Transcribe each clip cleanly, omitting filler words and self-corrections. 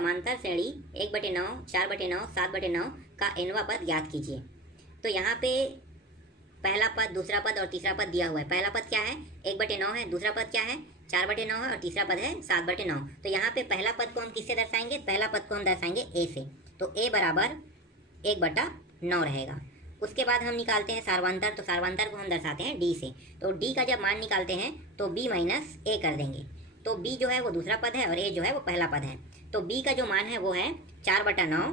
समांतर श्रेणी 1/9, 4/9, 7/9 का nवां पद ज्ञात कीजिए। तो यहाँ पे पहला पद, दूसरा पद और तीसरा पद दिया हुआ है। पहला पद क्या है, 1/9 है, दूसरा पद क्या है, 4/9 है और तीसरा पद है 7/9। तो यहाँ पे पहला पद को हम किससे दर्शाएंगे, पहला पद को हम दर्शाएंगे a से। तो a बराबर 1/9 रहेगा। उसके बाद हम निकालते हैं सार्वंतर, तो सार्वंतर को हम दर्शाते हैं d से। तो d का जब मान निकालते हैं तो b माइनस a कर देंगे। तो b जो है वो दूसरा पद है और a जो है वो पहला पद है। तो b का जो मान है वो है 4/9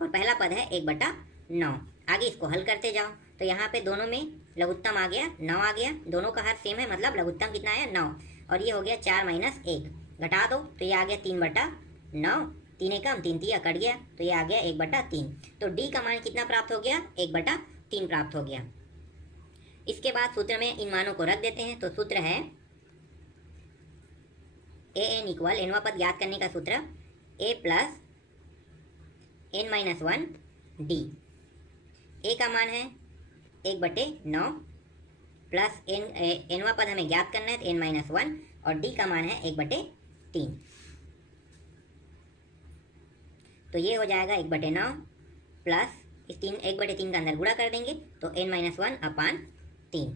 और पहला पद है 1/9। आगे इसको हल करते जाओ। तो यहाँ पे दोनों में लघुत्तम आ गया, 9 आ गया, दोनों का हर सेम है, मतलब लघुत्तम कितना है, 9। और ये हो गया 4 - 1, घटा दो तो ये आ गया 3/9, 3 एकम 3 तिया कट गया, तो ये आ गया 1/3। तो d का मान कितना प्राप्त हो गया, 1/3 प्राप्त हो गया। इसके बाद सूत्र में इन मानों को रख देते हैं। तो सूत्र है an इक्वल, nवां पद ज्ञात करने का सूत्र a plus n-1 d। a का मान है 1/9 प्लस nवां पद हमें ज्ञात करना है तो n-1 और d का मान है 1/3। तो ये हो जाएगा 1/9 प्लस इस 1/3 का अंदर गुणा कर देंगे तो n-1/3।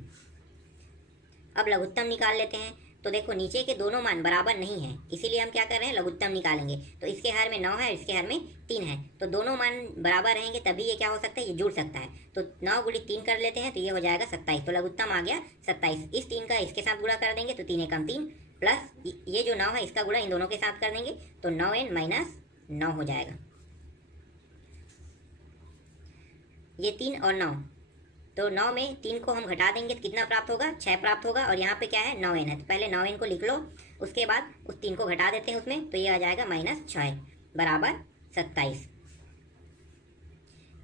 अब लघुत्तम निकाल लेते हैं। तो देखो नीचे के दोनों मान बराबर नहीं है, इसीलिए हम क्या कर रहे हैं, लघुत्तम निकालेंगे। तो इसके हर में 9 है, इसके हर में 3 है, तो दोनों मान बराबर रहेंगे तभी ये क्या हो सकता है, ये जुड़ सकता है। तो 9 × 3 कर लेते हैं तो ये हो जाएगा 27। तो लघुत्तम आ गया 27। इस 3 का इसके साथ गुणा कर देंगे तो 3 एकम 3 प्लस ये जो 9 है इसका गुणा इन दोनों के साथ कर देंगे तो 9n-9 हो जाएगा। ये 3 और 9, तो 9 में 3 को हम घटा देंगे तो कितना प्राप्त होगा, 6 प्राप्त होगा। और यहाँ पे क्या है, 9n है, तो पहले 9n को लिख लो, उसके बाद उस 3 को घटा देते हैं उसमें, तो ये आ जाएगा -6 बराबर 27।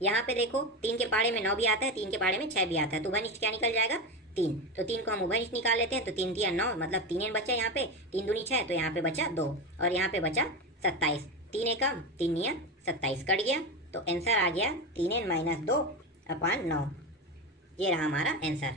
यहाँ पे देखो 3 के पाड़े में 9 भी आता है, 3 के पाड़े में 6 भी आता है, तो उभयनिष्ठ क्या निकल जाएगा, 3। तो 3 को हम उभयनिष्ठ निकाल लेते हैं तो 3 तिया 9, मतलब 3n बचा यहाँ पे, 3 दूनी 6, तो यहाँ पे बचा 2 और यहाँ पे बचा 27। 3 एकम 3 निया 27 कट गया, तो आंसर आ गया 3n-2/9। ये रहा हमारा आंसर।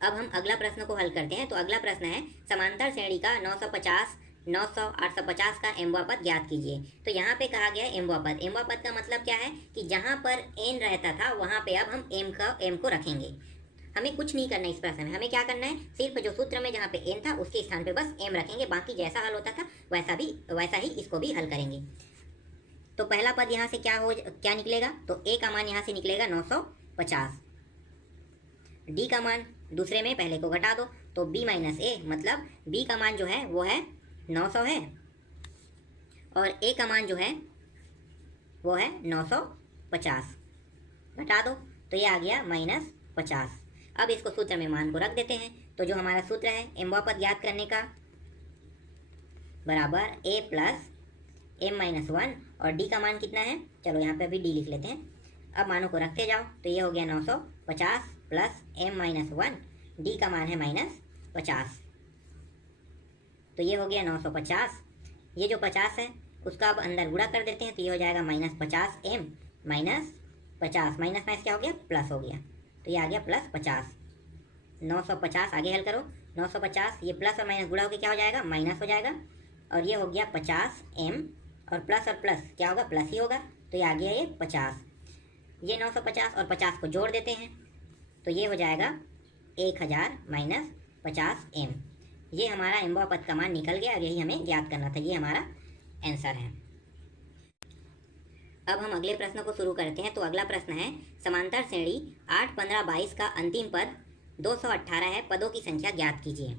अब हम अगला प्रश्न को हल करते हैं। तो अगला प्रश्न है समांतर श्रेणी का 950, 900, 850 का mवां पद ज्ञात कीजिए। तो यहाँ पे कहा गया mवां पद। mवां पद का मतलब क्या है कि जहाँ पर n रहता था वहाँ पे अब हम m को रखेंगे। हमें कुछ नहीं करना इस प्रश्न में, हमें क्या करना है, सिर्फ जो सूत्र में जहाँ पे n था उसके स्थान पे बस m रखेंगे, बाकी जैसा हल होता था वैसा ही इसको भी हल करेंगे। तो पहला पद यहाँ से क्या निकलेगा, तो a का मान यहाँ से निकलेगा 950, d का मान दूसरे में पहले को घटा दो तो b - a, मतलब b का मान जो है वो है 900 है और a का मान जो है वो है 950, घटा दो तो ये आ गया -50। अब इसको सूत्र में मान को रख देते हैं। तो जो हमारा सूत्र है mवां पद ज्ञात करने का बराबर a प्लस m-1 और d का मान कितना है, चलो यहाँ पे अभी d लिख लेते हैं। अब मानों को रखते जाओ तो ये हो गया 950 प्लस m-1, d का मान है -50, तो ये हो गया 950। ये जो 50 है उसका अब अंदर गुणा कर देते हैं तो ये हो जाएगा -50m -50 माइनस माइनस क्या हो गया, प्लस हो गया, तो ये आ गया +50। 950 आगे हल करो, 950 ये प्लस और माइनस गुणा होकर क्या हो जाएगा, माइनस हो जाएगा, और ये हो गया 50m और प्लस क्या होगा, प्लस ही होगा, तो ये आ गया ये 50। ये 950 और 50 को जोड़ देते हैं तो ये हो जाएगा 1000 - 50m। ये हमारा mवां पद का मान निकल गया और यही हमें ज्ञात करना था, ये हमारा आंसर है। अब हम अगले प्रश्न को शुरू करते हैं। तो अगला प्रश्न है समांतर श्रेणी 8, 15, 22 का अंतिम पद 218 है, पदों की संख्या ज्ञात कीजिए।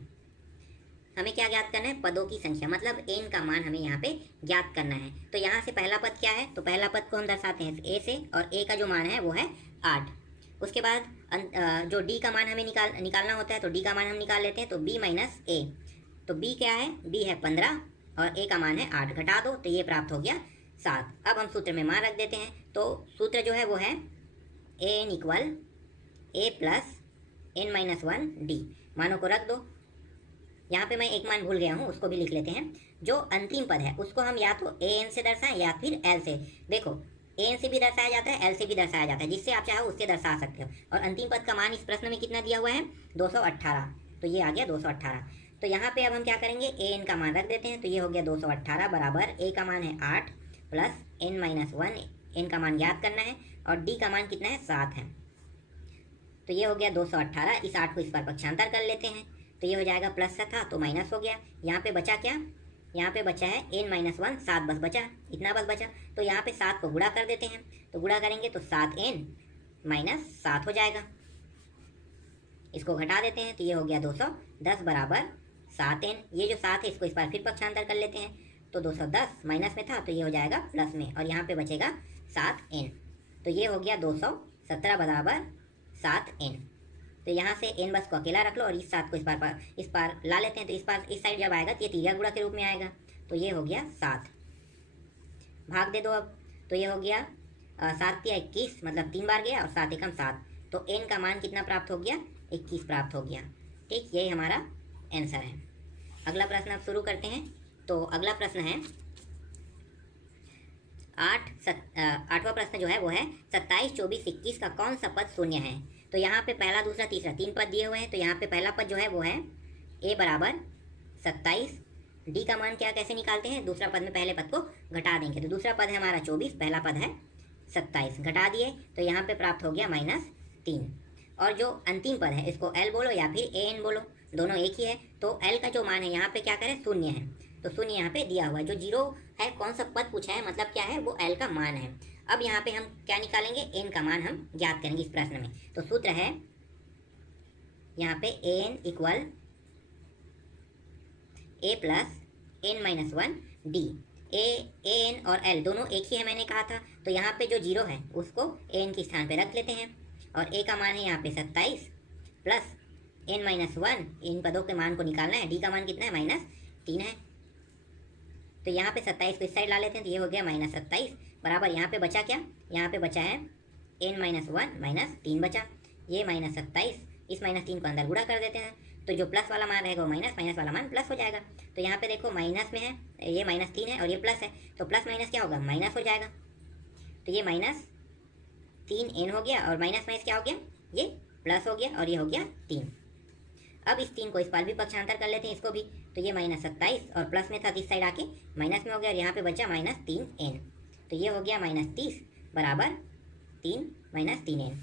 हमें क्या ज्ञात करना है, पदों की संख्या, मतलब n का मान हमें यहाँ पे ज्ञात करना है। तो यहाँ से पहला पद क्या है, तो पहला पद को हम दर्शाते हैं a से, और a का जो मान है वो है 8। उसके बाद जो d का मान हमें निकालना होता है, तो d का मान हम निकाल लेते हैं तो b - a। तो b क्या है, b है 15 और a का मान है 8, घटा दो तो ये प्राप्त हो गया 7। अब हम सूत्र में मान रख देते हैं। तो सूत्र जो है वो है an equal a plus n-1 d। मानों को रख दो। यहाँ पे मैं एक मान भूल गया हूँ, उसको भी लिख लेते हैं। जो अंतिम पद है उसको हम या तो an से दर्शाएं या फिर l से। देखो an से भी दर्शाया जाता है, l से भी दर्शाया जाता है, जिससे आप चाहो उससे दर्शा सकते हो। और अंतिम पद का मान इस प्रश्न में कितना दिया हुआ है, 218, तो ये आ गया 218। तो यहाँ पे अब हम क्या करेंगे, ए एन का मान रख देते हैं। तो ये हो गया 218 बराबर ए का मान है 8 प्लस एन माइनस 1, एन का मान ज्ञात करना है और डी का मान कितना है 7 है। तो ये हो गया 218, इस 8 को इस पर पक्षांतर कर लेते हैं तो ये हो जाएगा प्लस था तो माइनस हो गया। यहाँ पे बचा क्या, यहाँ पे बचा है एन माइनस 1, 7 बस बचा, इतना बस बचा। तो यहाँ पे 7 को गुणा कर देते हैं, तो गुणा करेंगे तो 7n माइनस 7 हो जाएगा। इसको घटा देते हैं तो ये हो गया 210 बराबर 7n। ये जो 7 है इसको इस बार फिर पक्षांतर कर लेते हैं तो 210 माइनस में था तो ये हो जाएगा प्लस में और यहाँ पे बचेगा 7n। तो ये हो गया 217 बराबर 7n। तो यहाँ से n बस को अकेला रख लो और इस 7 को इस पार ला लेते हैं। तो इस साइड जब आएगा तो ये तिर्यक गुणा के रूप में आएगा। तो ये हो गया 7, भाग दे दो अब। तो ये हो गया 7 या 21, मतलब 3 बार गया और 7 एकम 7। तो n का मान कितना प्राप्त हो गया, 21 प्राप्त हो गया। ठीक, यही हमारा आंसर है। अगला प्रश्न अब शुरू करते हैं। तो अगला प्रश्न है 8वां प्रश्न जो है वो है 27, 24, 21 का कौन सा पद शून्य है। तो यहाँ पे पहला, दूसरा, तीसरा 3 पद दिए हुए हैं। तो यहाँ पे पहला पद जो है वो है a बराबर 27, d का मान क्या कैसे निकालते हैं, दूसरा पद में पहले पद को घटा देंगे। तो दूसरा पद है हमारा 24, पहला पद है 27, घटा दिए तो यहाँ पे प्राप्त हो गया -3। और जो अंतिम पद है इसको l बोलो या फिर an बोलो, दोनों एक ही है। तो l का जो मान है यहाँ पे क्या करें, शून्य है। तो शून्य यहाँ पे दिया हुआ है। जो 0 है कौन सा पद पूछा है, मतलब क्या है, वो l का मान है। अब यहाँ पे हम क्या निकालेंगे, n का मान हम ज्ञात करेंगे इस प्रश्न में। तो सूत्र है यहाँ पे an equal a plus n minus 1 d। an और l दोनों एक ही है मैंने कहा था। तो यहाँ पे जो 0 है उसको an के स्थान पे रख लेते हैं और a का मान है यहाँ पे 27 प्लस n माइनस 1, इन पदों के मान को निकालना है। d का मान कितना है, -3 है। तो यहाँ पे 27 को इस साइड ला लेते हैं तो ये हो गया -27 बराबर, यहाँ पे बचा क्या, यहाँ पे बचा है n माइनस 1 -3 बचा। ये -27, इस -3 को अंदर गुणा कर देते हैं तो जो प्लस वाला मान रहेगा वो माइनस, माइनस वाला मान प्लस हो जाएगा। तो यहाँ पे देखो माइनस में है, ये -3 है और ये प्लस है। तो प्लस माइनस क्या होगा, माइनस हो जाएगा। तो ये -3n हो गया और माइनस माइनस क्या हो गया, ये प्लस हो गया और ये हो गया 3। अब इस 3 को इस पार भी पक्षांतर कर लेते हैं, इसको भी। तो ये -27 और प्लस में था, इस साइड आके माइनस में हो गया और यहाँ पे बचा -3n। तो ये हो गया -30 बराबर 3 -3n।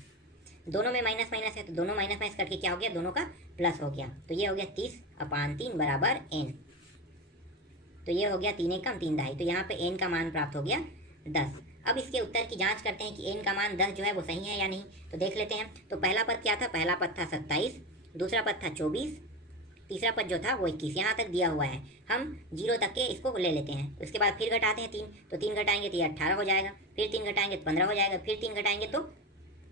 दोनों में माइनस माइनस है तो दोनों माइनस माइनस करके क्या हो गया, दोनों का प्लस हो गया। तो ये हो गया 30/3 बराबर n। तो ये हो गया 3 एकम 3 दहाई। तो यहाँ पे n का मान प्राप्त हो गया 10। अब इसके उत्तर की जांच करते हैं कि n का मान 10 जो है वो सही है या नहीं। तो देख लेते हैं। तो पहला पद क्या था, पहला पद था 27, दूसरा पद था 24, तीसरा पद जो था वो 21, यहाँ तक दिया हुआ है। हम 0 तक के इसको ले लेते हैं। उसके बाद फिर घटाते हैं 3, तो 3 घटाएंगे तो ये 18 हो जाएगा, फिर 3 घटाएंगे तो 15 हो जाएगा, फिर 3 घटाएंगे तो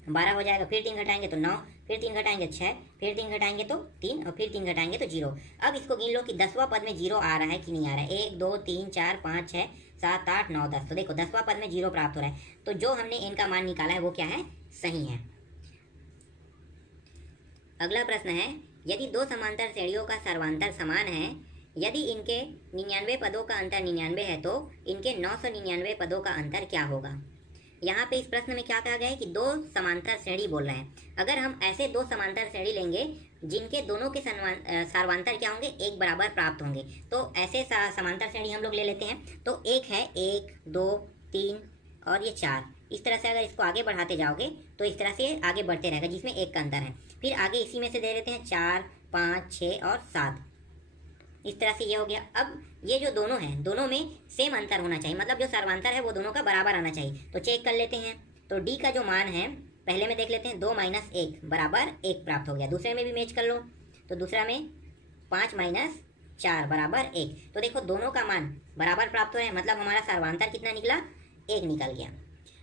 12 हो जाएगा, फिर 3 घटाएंगे तो 9, फिर 3 घटाएंगे 6, फिर 3 घटाएंगे तो 3 और फिर 3 घटाएंगे तो 0। अब इसको गिन लो कि 10वां पद में 0 आ रहा है कि नहीं आ रहा है। 1 2 3 4 5 6 7 8 9 10। तो देखो 10वां पद में 0 प्राप्त हो रहा है। तो जो हमने n का मान निकाला है वो क्या है, सही है। अगला प्रश्न है, यदि दो समांतर श्रेणियों का सर्वांतर समान है, यदि इनके 99 पदों का अंतर 99 है तो इनके 999 पदों का अंतर क्या होगा। यहाँ पे इस प्रश्न में क्या कहा गया है कि दो समांतर श्रेणी बोल रहे हैं। अगर हम ऐसे दो समांतर श्रेणी लेंगे जिनके दोनों के सर्वांतर क्या होंगे, एक बराबर प्राप्त होंगे, तो ऐसे समांतर श्रेणी हम लोग ले लेते हैं। तो एक है 1 2 3 और ये 4। इस तरह से अगर इसको आगे बढ़ाते जाओगे तो इस तरह से आगे बढ़ते रहेगा, जिसमें एक का अंतर है। फिर आगे इसी में से दे देते हैं 4 5 6 और 7। इस तरह से ये हो गया। अब ये जो दोनों हैं, दोनों में सेम अंतर होना चाहिए, मतलब जो सर्वांतर है वो दोनों का बराबर आना चाहिए। तो चेक कर लेते हैं। तो डी का जो मान है पहले में देख लेते हैं, 2 - 1 बराबर 1 प्राप्त हो गया। दूसरे में भी मैच कर लो। तो दूसरा में 5 - 4 बराबर 1। तो देखो दोनों का मान बराबर प्राप्त हो रहा है, मतलब हमारा सर्वांतर कितना निकला, 1 निकल गया।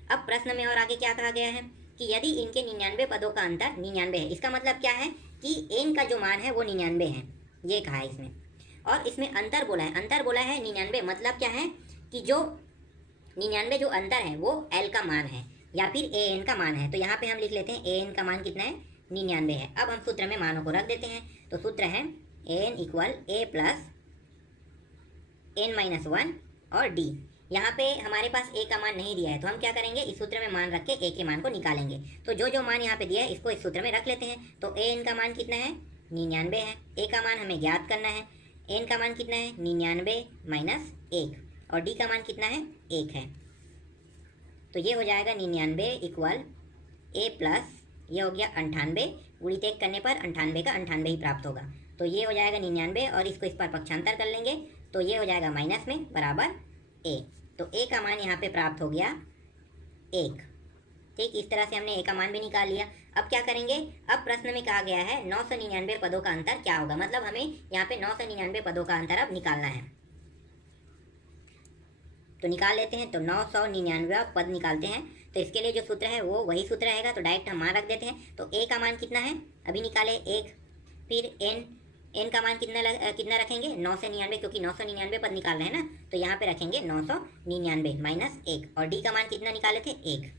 अब प्रश्न में और आगे क्या कहा गया है कि यदि इनके 99 पदों का अंतर 99 है। इसका मतलब क्या है कि n का जो मान है वो 99 है, ये कहा है इसमें। और इसमें अंतर बोला है, अंतर बोला है 99, मतलब क्या है कि जो 99 जो अंतर है वो l का मान है या फिर an का मान है। तो यहाँ पे हम लिख लेते हैं an का मान कितना है, 99 है। अब हम सूत्र में मानों को रख देते हैं। तो सूत्र है an equal a plus n minus 1 और d। यहाँ पे हमारे पास a का मान नहीं दिया है तो हम क्या करेंगे, इस सूत्र में मान रख के a के मान को निकालेंगे। तो जो मान यहाँ पे दिया है इसको इस सूत्र में रख लेते हैं। तो an का मान कितना है, 99 है। a का मान हमें ज्ञात करना है। एन का मान कितना है 99 माइनस 1 और डी का मान कितना है 1 है। तो ये हो जाएगा 99 इक्वल ए प्लस ये हो गया 98, गुणित 1 करने पर 98 का 98 ही प्राप्त होगा। तो ये हो जाएगा 99 और इसको इस पर पक्षांतर कर लेंगे तो ये हो जाएगा माइनस में बराबर ए। तो ए का मान यहाँ पे प्राप्त हो गया 1। ठीक, इस तरह से हमने ए का मान भी निकाल लिया। अब क्या करेंगे, अब प्रश्न में कहा गया है 999 पदों का अंतर क्या होगा, मतलब हमें यहाँ पे 999 पदों का अंतर अब निकालना है। तो निकाल लेते हैं। तो 999 पद निकालते हैं। तो इसके लिए जो सूत्र है वो वही सूत्र रहेगा, तो डायरेक्ट हम मान रख देते हैं। तो ए का मान कितना है अभी निकाले 1, फिर एन का मान कितना रखेंगे 9 से 99, क्योंकि 999 पद निकाल रहे हैं ना, तो यहाँ पे रखेंगे 999 माइनस 1 और डी का मान कितना निकाले थे 1।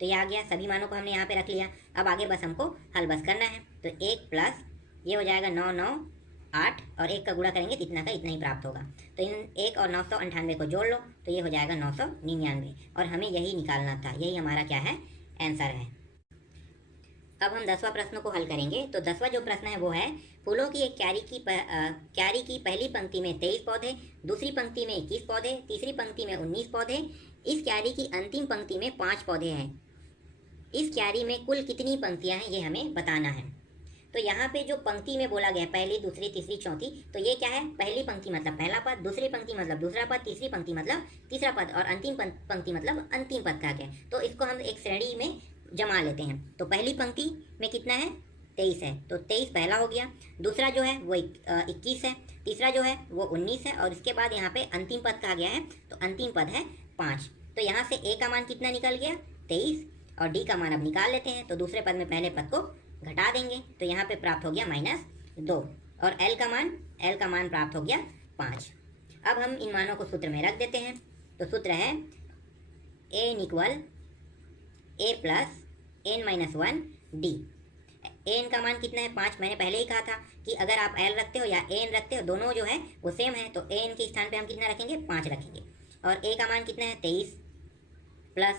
तो ये आ गया, सभी मानों को हमने यहाँ पे रख लिया। अब आगे बस हमको हल बस करना है। तो 1 प्लस ये हो जाएगा 998 और 1 का गुणा करेंगे तो इतना का इतना ही प्राप्त होगा। तो इन 1 और 998 को जोड़ लो तो ये हो जाएगा 999 और हमें यही निकालना था, यही हमारा क्या है आंसर है। अब हम 10वां प्रश्न को हल करेंगे। तो 10वां जो प्रश्न है वो है फूलों की एक क्यारी की पहली पंक्ति में 23 पौधे, दूसरी पंक्ति में 21 पौधे, तीसरी पंक्ति में 19 पौधे, इस क्यारी की अंतिम पंक्ति में 5 पौधे हैं। इस क्यारी में कुल कितनी पंक्तियां हैं ये हमें बताना है। तो यहाँ पे जो पंक्ति में बोला गया पहली, दूसरी, तीसरी, चौथी, तो ये क्या है पहली पंक्ति मतलब पहला पद, दूसरी पंक्ति मतलब दूसरा पद, तीसरी पंक्ति मतलब तीसरा पद और अंतिम पंक्ति मतलब अंतिम पद का है। तो इसको हम एक श्रेणी में जमा लेते हैं। तो पहली पंक्ति में कितना है 23 है, तो 23 पहला हो गया। दूसरा जो है वो 21 है, तीसरा जो है वो 19 है और इसके बाद यहाँ पे अंतिम पद कहा गया है तो अंतिम पद है 5। तो यहाँ से ए का मान कितना निकल गया 23 और डी का मान अब निकाल लेते हैं। तो दूसरे पद में पहले पद को घटा देंगे तो यहाँ पे प्राप्त हो गया -2 और एल का मान प्राप्त हो गया 5। अब हम इन मानों को सूत्र में रख देते हैं। तो सूत्र है n equal a plus n minus 1 d. N का मान कितना है 5, मैंने पहले ही कहा था कि अगर आप एल रखते हो या एन रखते हो दोनों जो है वो सेम है, तो एन के स्थान पे हम कितना रखेंगे 5 रखेंगे। और ए का मान कितना है 23 प्लस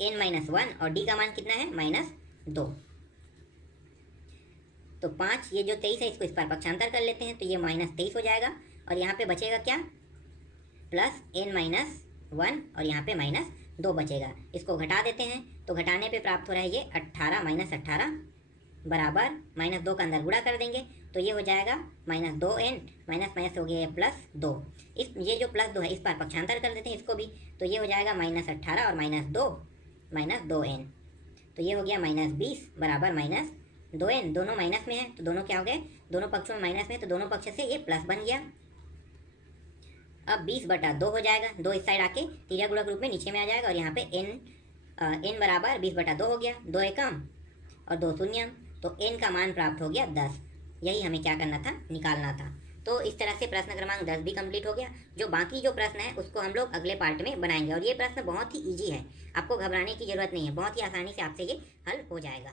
एन माइनस 1 और डी का मान कितना है -2। तो 5 ये जो 23 है इसको इस पर पक्षांतर कर लेते हैं तो ये -23 हो जाएगा और यहाँ पे बचेगा क्या प्लस एन माइनस 1 और यहाँ पे -2 बचेगा। इसको घटा देते हैं तो घटाने पे प्राप्त हो रहा है ये 18 -18 बराबर -2 का अंदर गुणा कर देंगे तो ये हो जाएगा -2n माइनस हो गया +2। इस ये जो +2 है इस पर पक्षांतर कर देते हैं इसको भी, तो ये हो जाएगा -18 और -2n तो ये हो गया -20 बराबर -2n। दोनों माइनस में है तो दोनों क्या हो गए, दोनों पक्षों में माइनस में, तो दोनों पक्ष से ये प्लस बन गया। अब 20/2 हो जाएगा, 2 इस साइड आके तीजा गुणक रूप में नीचे में आ जाएगा और यहाँ पे n बराबर 20/2 हो गया, 2 एकम और 2 शून्यम, तो n का मान प्राप्त हो गया 10। यही हमें क्या करना था निकालना था। तो इस तरह से प्रश्न क्रमांक 10 भी कंप्लीट हो गया। जो बाकी जो प्रश्न है उसको हम लोग अगले पार्ट में बनाएंगे और ये प्रश्न बहुत ही ईजी है, आपको घबराने की जरूरत नहीं है, बहुत ही आसानी से आपसे ये हल हो जाएगा।